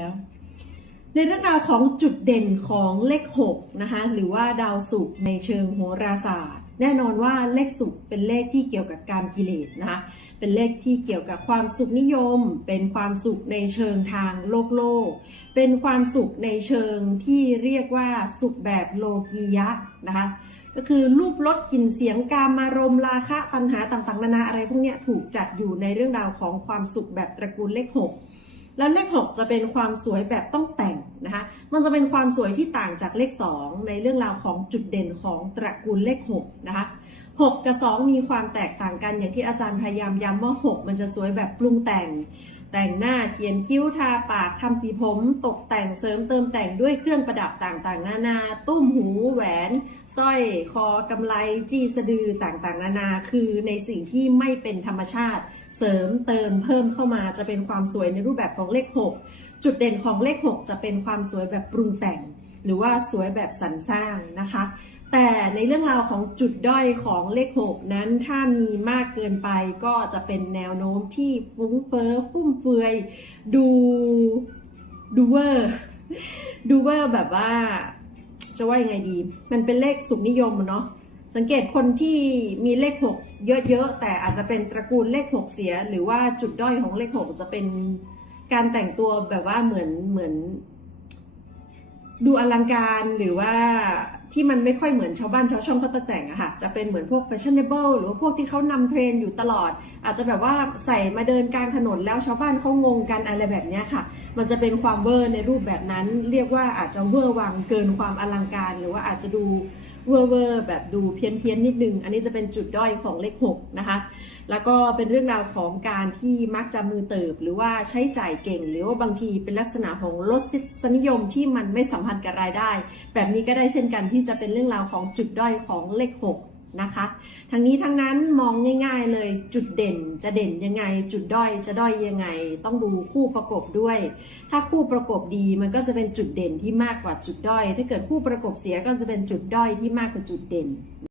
แล้วในเรื่องราวของจุดเด่นของเลข6นะคะหรือว่าดาวศุกร์ในเชิงโหราศาสตร์ แน่นอนว่าเลขศุกร์เป็นเลขที่เกี่ยวกับการกิเลสนะคะเป็นเลขที่เกี่ยวกับความสุขนิยม เป็นความสุขในเชิงทางโลกโลก เป็นความสุขในเชิงที่เรียกว่าสุขแบบโลกียะนะคะก็คือรูปรสกลิ่นเสียงการมารมราคะตัณหาต่างๆนานาอะไรพวกนี้ถูกจัดอยู่ในเรื่องราวของความสุขแบบตระกูลเลขหก แล้วเลข 6 จะเป็นความสวยแบบต้องแต่งนะคะ มันจะเป็นความสวยที่ต่างจากเลข 2 ในเรื่องราวของจุดเด่นของตระกูลเลข 6 นะคะ6 กับ 2 มีความแตกต่างกันอย่างที่อาจารย์พยายามย้ำว่า 6 มันจะสวยแบบปรุงแต่ง แต่งหน้าเขียนคิ้วทาปากทำสีผม ตกแต่งเสริมเติมแต่งด้วยเครื่องประดับต่างๆ นานา ตุ้มหูแหวนสร้อยคอกำไลจี้สะดือต่างๆ นานา คือในสิ่งที่ไม่เป็นธรรมชาติ เสริมเติมเพิ่มเข้ามาจะเป็นความสวยในรูปแบบของเลข 6 จุดเด่นของเลข 6 จะเป็นความสวยแบบปรุงแต่ง หรือว่าสวยแบบสรรสร้างนะคะ แต่ในเรื่องราวของจุดด้อยของเลข 6 นั้นถ้ามีมากเกินไปก็จะเป็นแนวโน้มที่ฟุ้งเฟ้อฟุ่มเฟือย ดูดูเวอร์ดูเวอร์แบบว่า จะว่ายังไงดี มันเป็นเลขสุขนิยมเนาะสังเกตคนที่มีเลขหกเยอะๆ แต่อาจจะเป็นตระกูลเลขหกเสีย หรือว่าจุดด้อยของเลขหกจะเป็นการแต่งตัวแบบว่าเหมือนเหมือน ดูอลังการหรือว่า ที่มันไม่ค่อยเหมือนชาวบ้านชาวช่องเขาตะแต่งอะค่ะ จะเป็นเหมือนพวก fashionable หรือว่าพวกที่เขานำเทรนอยู่ตลอด อาจจะแบบว่าใส่มาเดินกลางถนนแล้วชาวบ้านเขางงกันอะไรแบบนี้ค่ะ มันจะเป็นความเวอร์ในรูปแบบนั้น เรียกว่าอาจจะเวอร์วังเกินความอลังการ หรือว่าอาจจะดูเวอร์เวอร์แบบดูเพี้ยนเพี้ยนนิดนึง อันนี้จะเป็นจุดด้อยของเลขหกนะคะ แล้วก็เป็นเรื่องราวของการที่มักจะมือเติบ หรือว่าใช้จ่ายเก่ง หรือว่าบางทีเป็นลักษณะของลดสนิยมที่มันไม่สัมพันธ์กับรายได้ แบบนี้ก็ได้เช่นกันที่จะเป็นเรื่องราวของจุดด้อยของเลขหกนะคะ ทั้งนี้ทั้งนั้นมองง่าย ๆ เลยจุดเด่นจะเด่นยังไง จุดด้อยจะด้อยยังไง ต้องดูคู่ประกบด้วย ถ้าคู่ประกบดีมันก็จะเป็นจุดเด่นที่มากกว่าจุดด้อย ถ้าเกิดคู่ประกบเสียก็จะเป็นจุดด้อยที่มากกว่าจุดเด่น